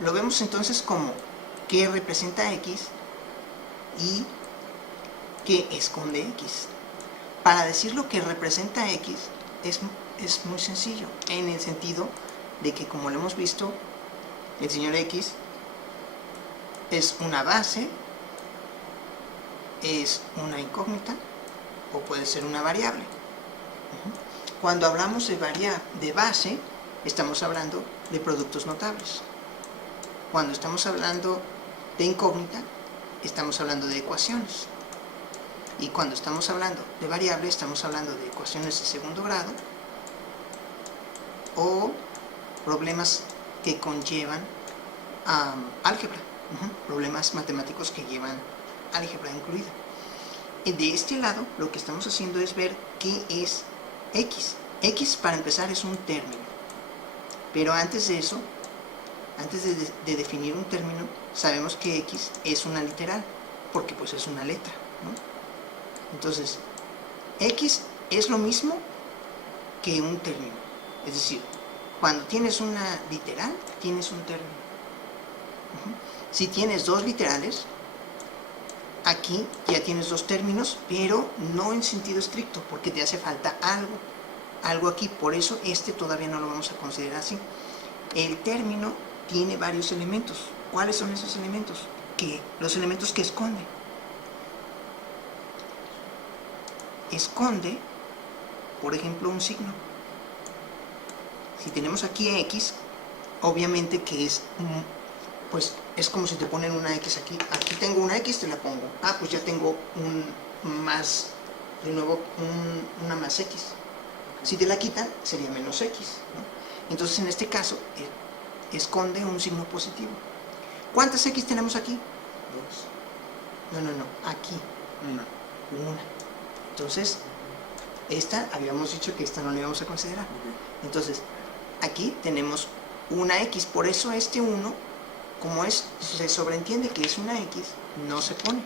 Lo vemos entonces como qué representa X y qué esconde X. Para decir lo que representa X es muy sencillo, en el sentido de que, como lo hemos visto, el señor X es una base, es una incógnita o puede ser una variable. Cuando hablamos de base, estamos hablando de productos notables. Cuando estamos hablando de incógnita, estamos hablando de ecuaciones. Y cuando estamos hablando de variable, estamos hablando de ecuaciones de segundo grado o problemas que conllevan álgebra, problemas matemáticos que llevan álgebra incluida. Y de este lado, lo que estamos haciendo es ver qué es X. X, para empezar, es un término. Pero antes de eso, antes de definir un término, sabemos que X es una literal, porque pues es una letra, ¿no? Entonces, X es lo mismo que un término. Es decir, cuando tienes una literal, tienes un término. Si tienes dos literales, aquí ya tienes dos términos, pero no en sentido estricto, porque te hace falta algo aquí. Por eso este todavía no lo vamos a considerar así. El término tiene varios elementos. ¿Cuáles son esos elementos? Los elementos que esconde. Esconde, por ejemplo, un signo. Si tenemos aquí X, obviamente que es, pues es como si te ponen una X aquí. Aquí tengo una X, te la pongo. Pues ya tengo un más, de nuevo, una más X. Si te la quitan, sería menos X, ¿no? Entonces, en este caso, esconde un signo positivo. ¿Cuántas X tenemos aquí? Dos. No, aquí. Una. Entonces, esta, habíamos dicho que esta no la íbamos a considerar. Entonces, aquí tenemos una X, por eso este 1, como se sobreentiende que es una X, no se pone.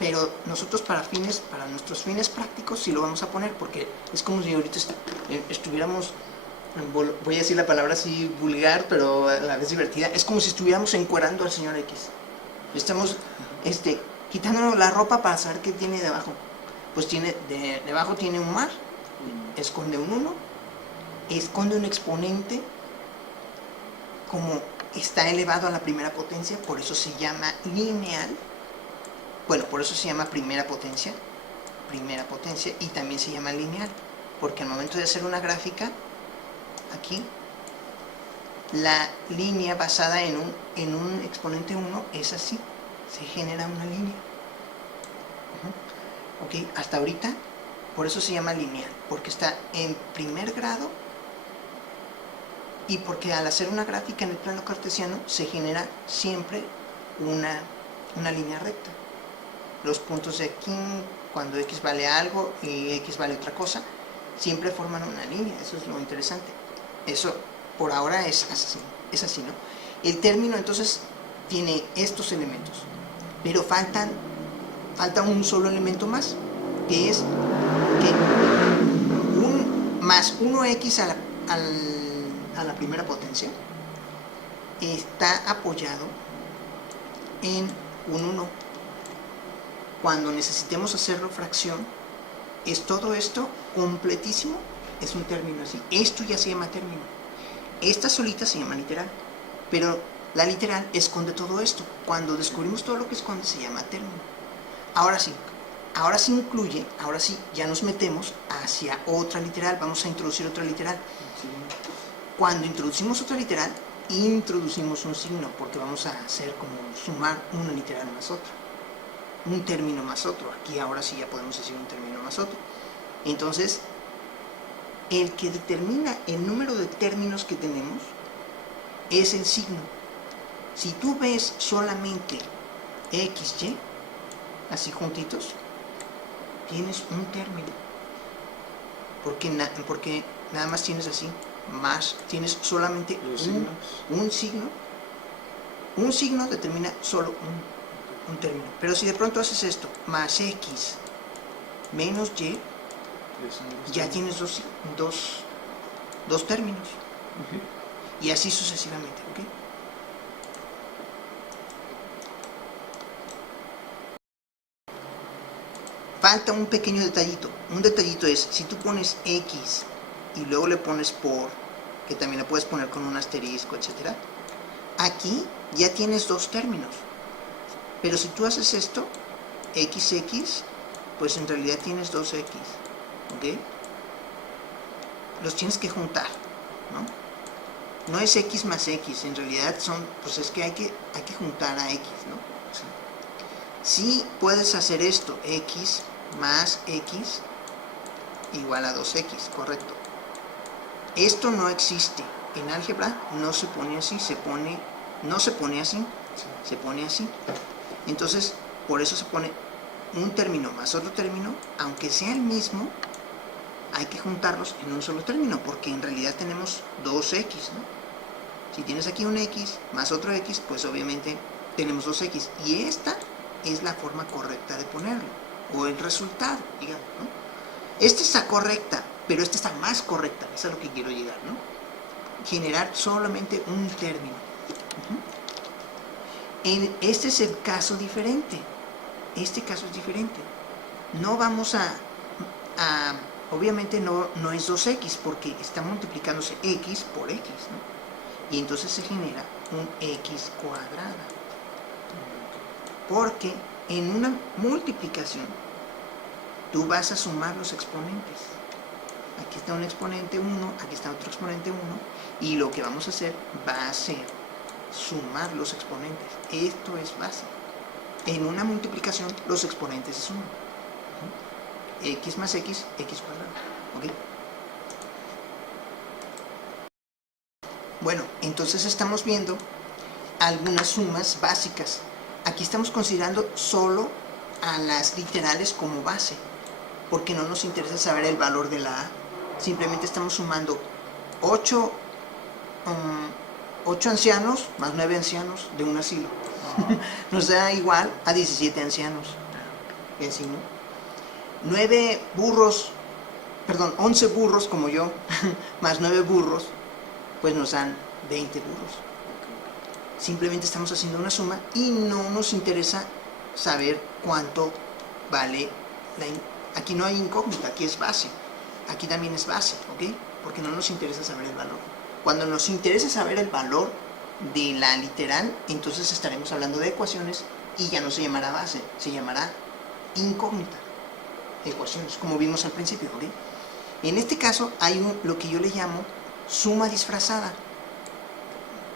Pero nosotros para nuestros fines prácticos sí lo vamos a poner, porque es como si ahorita estuviéramos, voy a decir la palabra así vulgar, pero a la vez divertida, es como si estuviéramos encuerando al señor X. Estamos quitándonos la ropa para saber qué tiene debajo. Pues debajo tiene un mar, esconde un 1, esconde un exponente, como está elevado a la primera potencia, por eso se llama lineal. Bueno, por eso se llama primera potencia, y también se llama lineal, porque al momento de hacer una gráfica, aquí, la línea basada en un exponente 1 es así, se genera una línea. Ok, hasta ahorita, por eso se llama lineal, porque está en primer grado y porque al hacer una gráfica en el plano cartesiano se genera siempre una línea recta. Los puntos de aquí, cuando X vale algo y X vale otra cosa, siempre forman una línea. Eso es lo interesante. Eso por ahora es así, ¿no? El término entonces tiene estos elementos, pero falta un solo elemento más, que es que más 1x a la primera potencia está apoyado en un 1. Cuando necesitemos hacerlo fracción, es todo esto completísimo, es un término así. Esto ya se llama término. Esta solita se llama literal, pero la literal esconde todo esto. Cuando descubrimos todo lo que esconde, se llama término. Ahora sí incluye, ahora sí, ya nos metemos hacia otra literal. Vamos a introducir otra literal. Cuando introducimos otra literal, introducimos un signo, porque vamos a hacer como sumar una literal más otra, un término más otro. Aquí ahora sí ya podemos decir un término más otro. Entonces, el que determina el número de términos que tenemos es el signo. Si tú ves solamente XY, así juntitos, tienes un término, porque nada más tienes así, más tienes solamente un signo. Un signo determina solo un término. Pero si de pronto haces esto, más X menos Y, ya tienes dos términos. Y así sucesivamente, ¿ok? falta un pequeño detallito. Un detallito es, si tú pones X y luego le pones por, que también le puedes poner con un asterisco, etcétera, aquí ya tienes dos términos. Pero si tú haces esto, XX, pues en realidad tienes 2X, ¿ok? Los tienes que juntar, ¿no? No es X más X, en realidad son, pues es que hay que juntar a X, ¿no? O sea, sí puedes hacer esto, X más X igual a 2X, correcto. Esto no existe. En álgebra no se pone así, no se pone así, se pone así. Entonces, por eso se pone un término más otro término, aunque sea el mismo, hay que juntarlos en un solo término, porque en realidad tenemos 2X, ¿no? Si tienes aquí un X más otro X, pues obviamente tenemos 2X. Y esta es la forma correcta de ponerlo, o el resultado, digamos, ¿no? Esta está correcta, pero esta está más correcta, eso es a lo que quiero llegar, ¿no? Generar solamente un término. Este es el caso diferente. Este caso es diferente. No vamos obviamente no es 2X, porque está multiplicándose X por X, ¿no? Y entonces se genera un X cuadrada. Porque en una multiplicación tú vas a sumar los exponentes. Aquí está un exponente 1, aquí está otro exponente 1, y lo que vamos a hacer va a ser sumar los exponentes. Esto es básico. En una multiplicación los exponentes se suman. X más X, X cuadrado. ¿Ok? Bueno, entonces estamos viendo algunas sumas básicas. Aquí estamos considerando solo a las literales como base, porque no nos interesa saber el valor de la A. Simplemente estamos sumando 8 ancianos más 9 ancianos de un asilo. Nos da igual a 17 ancianos. Y así, ¿no? 11 burros como yo, más 9 burros, pues nos dan 20 burros. Simplemente estamos haciendo una suma y no nos interesa saber cuánto vale aquí no hay incógnita, aquí es base. Aquí también es base, ¿ok? Porque no nos interesa saber el valor. Cuando nos interesa saber el valor de la literal, entonces estaremos hablando de ecuaciones y ya no se llamará base, se llamará incógnita. Ecuaciones, como vimos al principio, ¿ok? En este caso hay lo que yo le llamo suma disfrazada.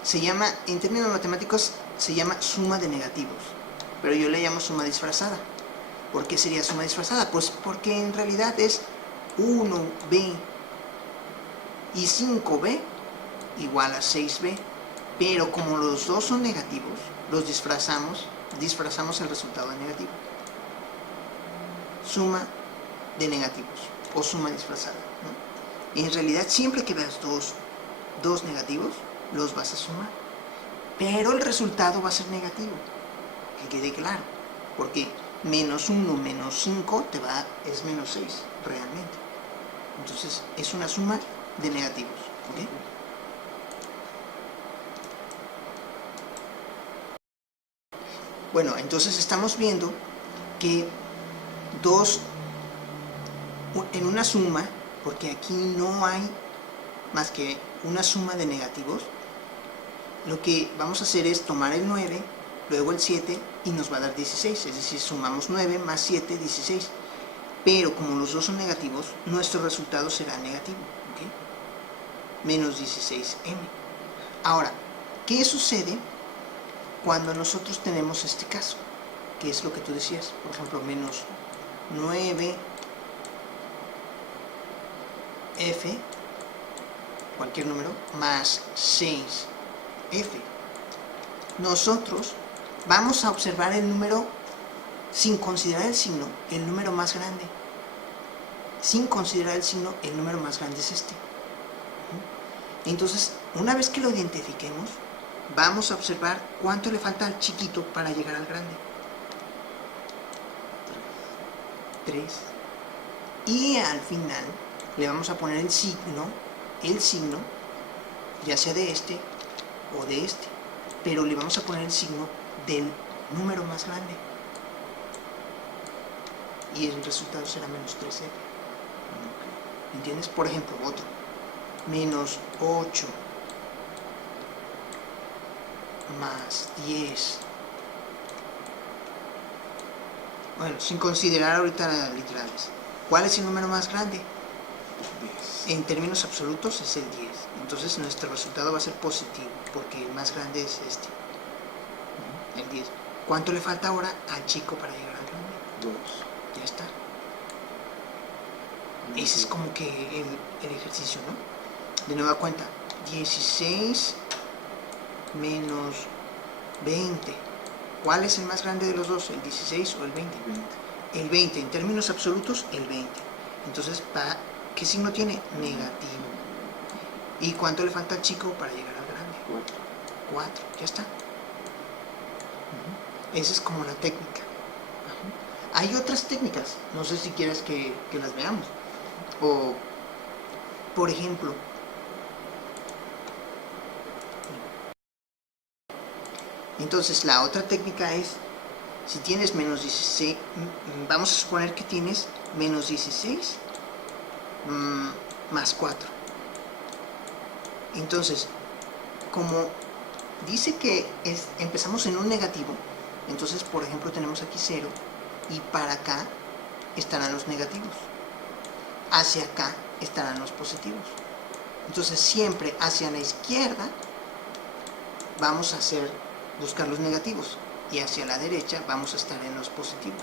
Se llama, en términos matemáticos, se llama suma de negativos, pero yo le llamo suma disfrazada. ¿Por qué sería suma disfrazada? Pues porque en realidad es 1b y 5b igual a 6b, pero como los dos son negativos, los disfrazamos el resultado de negativo. Suma de negativos o suma disfrazada, ¿no? En realidad siempre que veas dos negativos los vas a sumar, pero el resultado va a ser negativo, que quede claro, porque menos 1 menos 5 es menos 6 realmente. Entonces es una suma de negativos, ¿ok? Bueno, entonces estamos viendo que en una suma, porque aquí no hay más que una suma de negativos, lo que vamos a hacer es tomar el 9, luego el 7 y nos va a dar 16, es decir, sumamos 9 más 7, 16. Pero como los dos son negativos, nuestro resultado será negativo, ¿ok? Menos 16m. Ahora, ¿qué sucede cuando nosotros tenemos este caso? Que es lo que tú decías, por ejemplo, menos 9f, cualquier número, más 6f. Nosotros vamos a observar el número sin considerar el signo, el número más grande. Sin considerar el signo, el número más grande es este. Entonces, una vez que lo identifiquemos, vamos a observar cuánto le falta al chiquito para llegar al grande. 3. Y al final le vamos a poner el signo, ya sea de este o de este, pero le vamos a poner el signo del número más grande. y el resultado será menos 3f. ¿Entiendes? Por ejemplo, otro. Menos 8 más 10. Bueno, sin considerar ahorita las literales. ¿Cuál es el número más grande? 10. En términos absolutos es el 10. Entonces nuestro resultado va a ser positivo, porque el más grande es este. El 10. ¿Cuánto le falta ahora al chico para llegar al grande? 2. Ya está. Ese es como que el ejercicio, ¿no? De nueva cuenta, 16 menos 20. ¿Cuál es el más grande de los dos? ¿El 16 o el 20? 20. El 20, en términos absolutos, el 20. Entonces, ¿qué signo tiene? Negativo. ¿Y cuánto le falta al chico para llegar al grande? 4. 4, ya está. Esa es como la técnica. Hay otras técnicas, no sé si quieres que las veamos. O, por ejemplo, entonces la otra técnica es, si tienes menos 16, vamos a suponer que tienes menos 16 más 4. Entonces, como dice que empezamos en un negativo, entonces, por ejemplo, tenemos aquí 0 y para acá estarán los negativos. Hacia acá estarán los positivos. Entonces, siempre hacia la izquierda vamos a buscar los negativos y hacia la derecha vamos a estar en los positivos.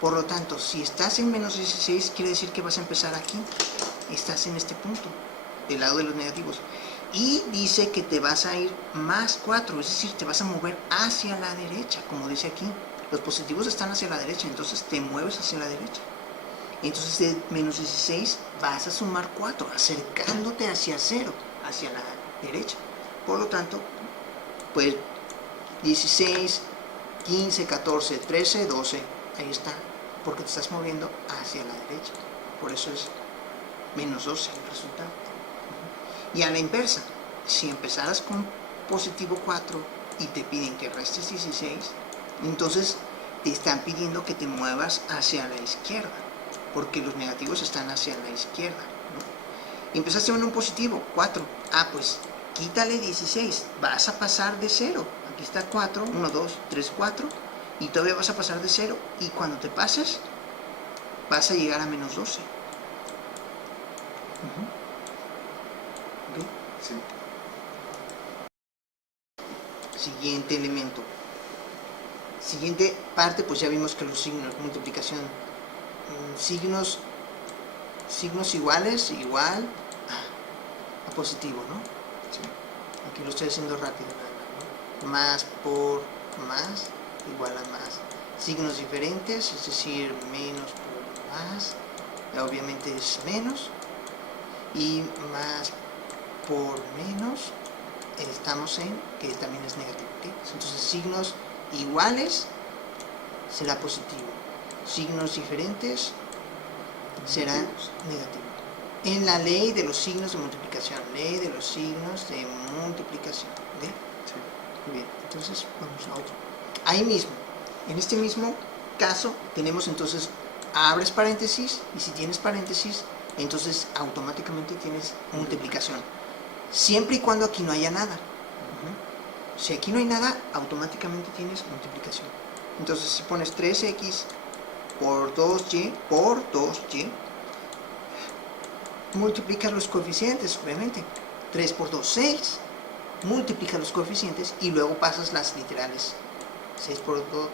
Por lo tanto, si estás en menos 16, quiere decir que vas a empezar aquí. Estás en este punto, del lado de los negativos. Y dice que te vas a ir más 4, es decir, te vas a mover hacia la derecha, como dice aquí. Los positivos están hacia la derecha, entonces te mueves hacia la derecha. Entonces de menos 16 vas a sumar 4, acercándote hacia 0, hacia la derecha. Por lo tanto, pues 16, 15, 14, 13, 12, ahí está, porque te estás moviendo hacia la derecha. Por eso es menos 12 el resultado. Y a la inversa, si empezaras con positivo 4 y te piden que restes 16, entonces te están pidiendo que te muevas hacia la izquierda, porque los negativos están hacia la izquierda, ¿no? Empezaste en un positivo, 4. Pues quítale 16, vas a pasar de 0. Aquí está 4, 1, 2, 3, 4, y todavía vas a pasar de 0, y cuando te pases, vas a llegar a menos 12. ¿Okay? Sí. Siguiente elemento. Siguiente parte, pues ya vimos que los signos, multiplicación, signos iguales, igual a positivo, ¿no? Sí. Aquí lo estoy haciendo rápido, ¿no? Más por más, igual a más. Signos diferentes, es decir, menos por más, obviamente es menos, y más por menos, estamos en que también es negativo, ¿okay? Entonces signos iguales será positivo, signos diferentes serán negativos. En la ley de los signos de multiplicación, ley de los signos de multiplicación, ¿okay? Sí. Muy bien, entonces vamos a otro. Ahí mismo, en este mismo caso, tenemos entonces, abres paréntesis, y si tienes paréntesis, entonces automáticamente tienes multiplicación. Siempre y cuando aquí no haya nada. Si aquí no hay nada, automáticamente tienes multiplicación. Entonces, si pones 3x por 2y por 2y, multiplicas los coeficientes, obviamente. 3 por 2, 6. Multiplicas los coeficientes y luego pasas las literales. 6 por 2,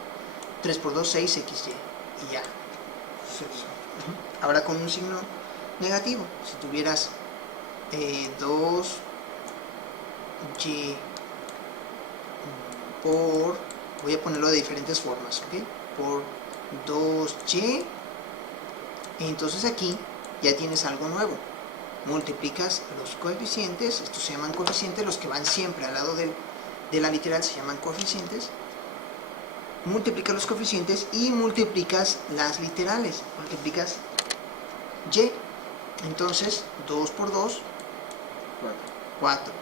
3 por 2, 6xy. Y ya. Ahora con un signo negativo. Si tuvieras 2y por, voy a ponerlo de diferentes formas, ¿ok? Por 2y, entonces aquí ya tienes algo nuevo. Multiplicas los coeficientes, estos se llaman coeficientes, los que van siempre al lado de la literal se llaman coeficientes. Multiplicas los coeficientes y multiplicas las literales, multiplicas y. Entonces 2 por 2, 4.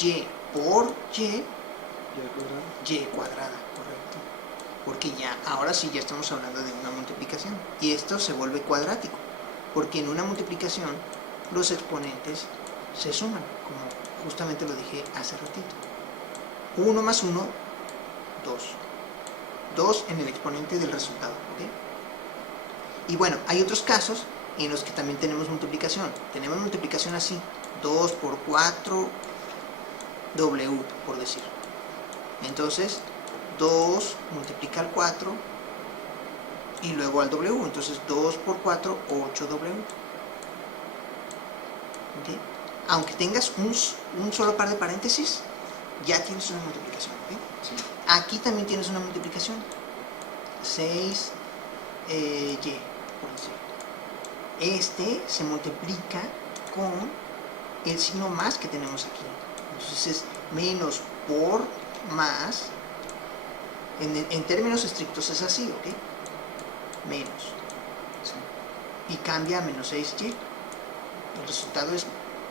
Y por y, ¿Y al cuadrado? y cuadrada, correcto. porque ya, ahora sí ya estamos hablando de una multiplicación, y esto se vuelve cuadrático, porque en una multiplicación los exponentes se suman, como justamente lo dije hace ratito. 1 más 1, 2. 2 en el exponente del resultado, ¿ok? Y bueno, hay otros casos en los que también tenemos multiplicación. Tenemos multiplicación así, 2 por 4, W, por decir. Entonces, 2 multiplica al 4 y luego al W. Entonces, 2 por 4, 8W. ¿Okay? Aunque tengas un solo par de paréntesis, ya tienes una multiplicación. ¿Okay? Sí. Aquí también tienes una multiplicación. 6, Y, por decir. Este se multiplica con el signo más que tenemos aquí. Entonces es menos por más. En términos estrictos es así, ¿ok? Menos. Sí. Y cambia a menos 6y. El resultado es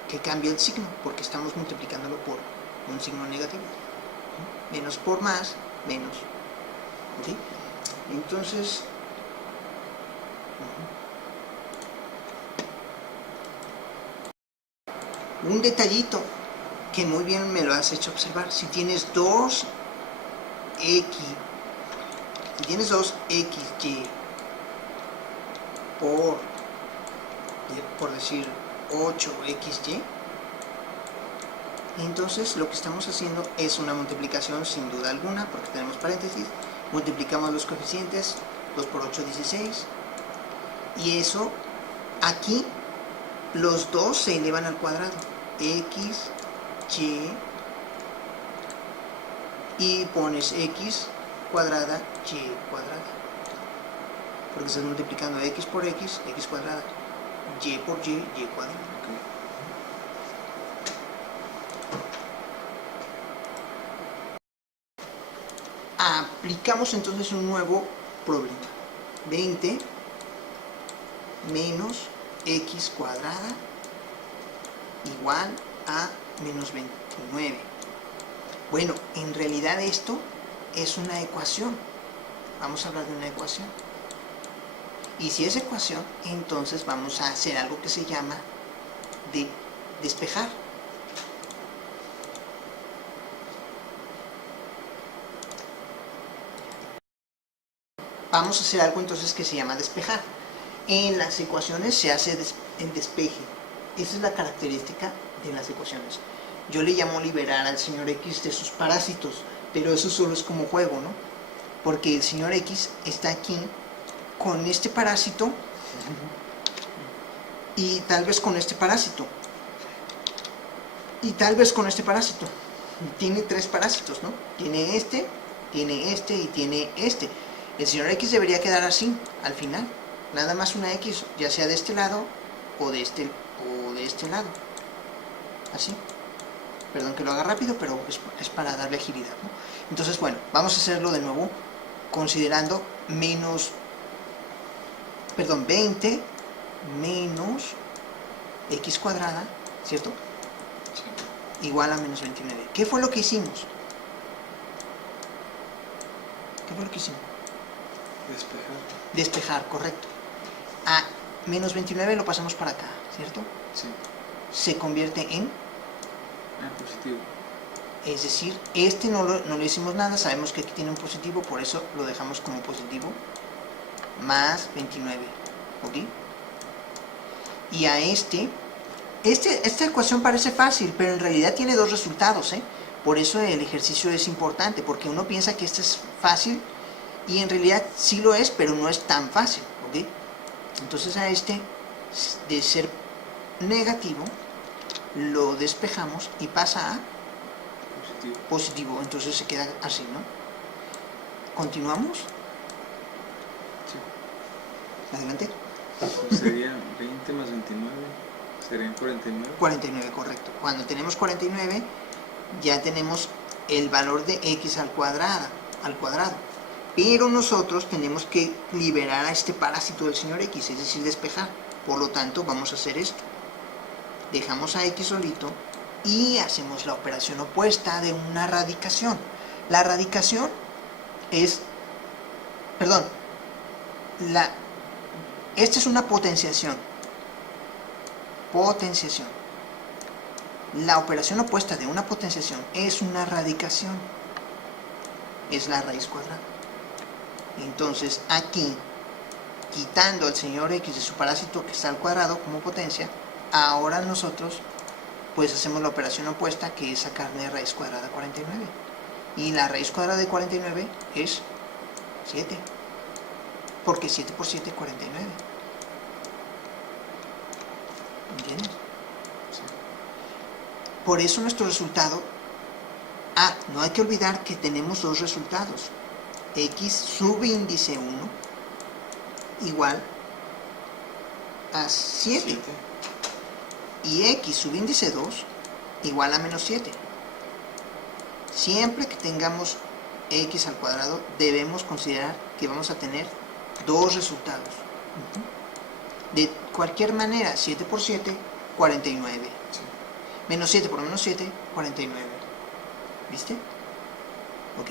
que cambia el signo, porque estamos multiplicándolo por un signo negativo. Menos por más, menos. ¿Ok? Entonces, un detallito que muy bien me lo has hecho observar. Si tienes 2xy por decir 8xy, entonces lo que estamos haciendo es una multiplicación sin duda alguna, porque tenemos paréntesis, multiplicamos los coeficientes, 2 por 8, 16, y eso, aquí, los dos se elevan al cuadrado, x, y, y pones x cuadrada, y cuadrada, porque estás multiplicando x por x, x cuadrada, y por y cuadrada. Okay. Aplicamos entonces un nuevo problema. 20 menos x cuadrada igual a menos 29. Bueno, en realidad esto es una ecuación. Vamos a hablar de una ecuación. Y si es ecuación, entonces vamos a hacer algo que se llama de despejar. Vamos a hacer algo entonces que se llama despejar. En las ecuaciones se hace en despeje. Esa es la característica de las ecuaciones. Yo le llamo liberar al señor X de sus parásitos, pero eso solo es como juego, ¿no? Porque el señor X está aquí con este parásito y tal vez con este parásito y tal vez con este parásito. Tiene 3 parásitos, ¿no? Tiene este y tiene este. El señor X debería quedar así al final, nada más una X, ya sea de este lado o de este lado, así. Perdón que lo haga rápido, pero es para darle agilidad, ¿no? Entonces, bueno, vamos a hacerlo de nuevo considerando 20 menos x cuadrada, ¿cierto? Sí. Igual a menos 29. ¿Qué fue lo que hicimos? ¿Qué fue lo que hicimos? Despejar. Despejar, correcto. A menos 29 lo pasamos para acá, ¿cierto? Sí. Se convierte en, Positivo. es decir, este no le hicimos nada, sabemos que aquí tiene un positivo, por eso lo dejamos como positivo, más 29, ¿ok? Y a esta ecuación parece fácil, pero en realidad tiene 2 resultados, ¿eh? Por eso el ejercicio es importante, porque uno piensa que este es fácil, y en realidad sí lo es, pero no es tan fácil, ¿ok? Entonces a este, de ser negativo, lo despejamos y pasa a positivo, entonces se queda así, ¿no? ¿Continuamos? Sí. Adelante. Pues sería 20 más 29, serían 49. 49, correcto. Cuando tenemos 49, ya tenemos el valor de x al cuadrado. Pero nosotros tenemos que liberar a este parásito del señor X, es decir, despejar. Por lo tanto, vamos a hacer esto. Dejamos a X solito y hacemos la operación opuesta de una radicación. La radicación es perdón, esta es una potenciación. Potenciación. La operación opuesta de una potenciación es una radicación. Es la raíz cuadrada. Entonces aquí, quitando al señor x de su parásito que está al cuadrado como potencia, ahora nosotros pues hacemos la operación opuesta, que es sacarle raíz cuadrada de 49. Y la raíz cuadrada de 49 es 7. Porque 7 por 7 es 49. ¿Entiendes? Sí. Por eso nuestro resultado... no hay que olvidar que tenemos dos resultados. X subíndice 1 igual a 7. Y X subíndice 2 igual a menos 7. Siempre que tengamos X al cuadrado, debemos considerar que vamos a tener dos resultados. De cualquier manera, 7 por 7, 49. Sí. Menos 7 por menos 7, 49. ¿Viste? Ok.